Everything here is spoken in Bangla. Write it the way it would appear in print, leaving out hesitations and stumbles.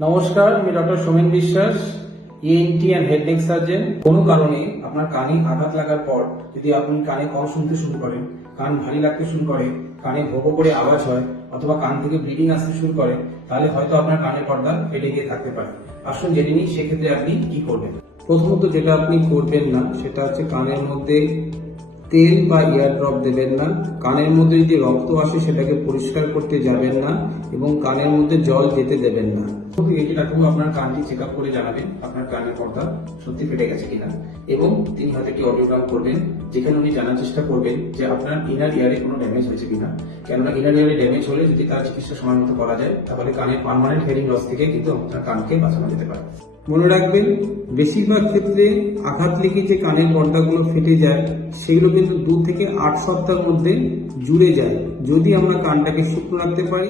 নমস্কার, আমি ডক্টর সোমেন বিশ্বাস, ENT and head neck surgeon. কোনো কারণে আপনার কানে আঘাত লাগার পর যদি আপনি কানে কম শুনতে শুরু করেন, কান ভারী লাগতে শুরু করে, কানে ভো ভো করে আওয়াজ হয় অথবা কান থেকে ব্লিডিং আসতে শুরু করে, তাহলে হয়তো আপনার কানের পর্দা ফেটে গিয়ে থাকতে পারে। আসুন জেনে নিই সেক্ষেত্রে আপনি কি করবেন। প্রথমত যেটা আপনি করবেন না সেটা হচ্ছে কানের মধ্যে তেল বা ইয়ার ড্রপ দেবেন না। কানের মধ্যে যদি রক্ত আসে সেটাকে পরিষ্কার করতে যাবেন না এবং কানের মধ্যে জল যেতে দেবেন না। ডাক্তারবাবু আপনার কানটি চেক আপ করে জানাবেন আপনার কানের পর্দা সত্যি ফেটে গেছে কিনা, এবং তিনি হয়তো একটি অডিওগ্রাম করবেন যেখানে উনি জানার চেষ্টা করবেন যে আপনার ইনার ইয়ারে কোনো ড্যামেজ হয়েছে কিনা। কেননা ইনার ইয়ারে ড্যামেজ হলে যদি তার চিকিৎসা সময় মতো করা যায় তাহলে কানের পার্মানেন্ট হিয়ারিং লস থেকে কিন্তু আপনার কানকে বাঁচানো যেতে পারে। মনে রাখবেন, বেশিরভাগ ক্ষেত্রে আঘাত লেগে যে কানের পর্দাগুলো ফেটে যায় সেগুলো কিন্তু 2 থেকে 8 সপ্তাহের মধ্যে জুড়ে যায় যদি আমরা কানটাকে শুকনো রাখতে পারি।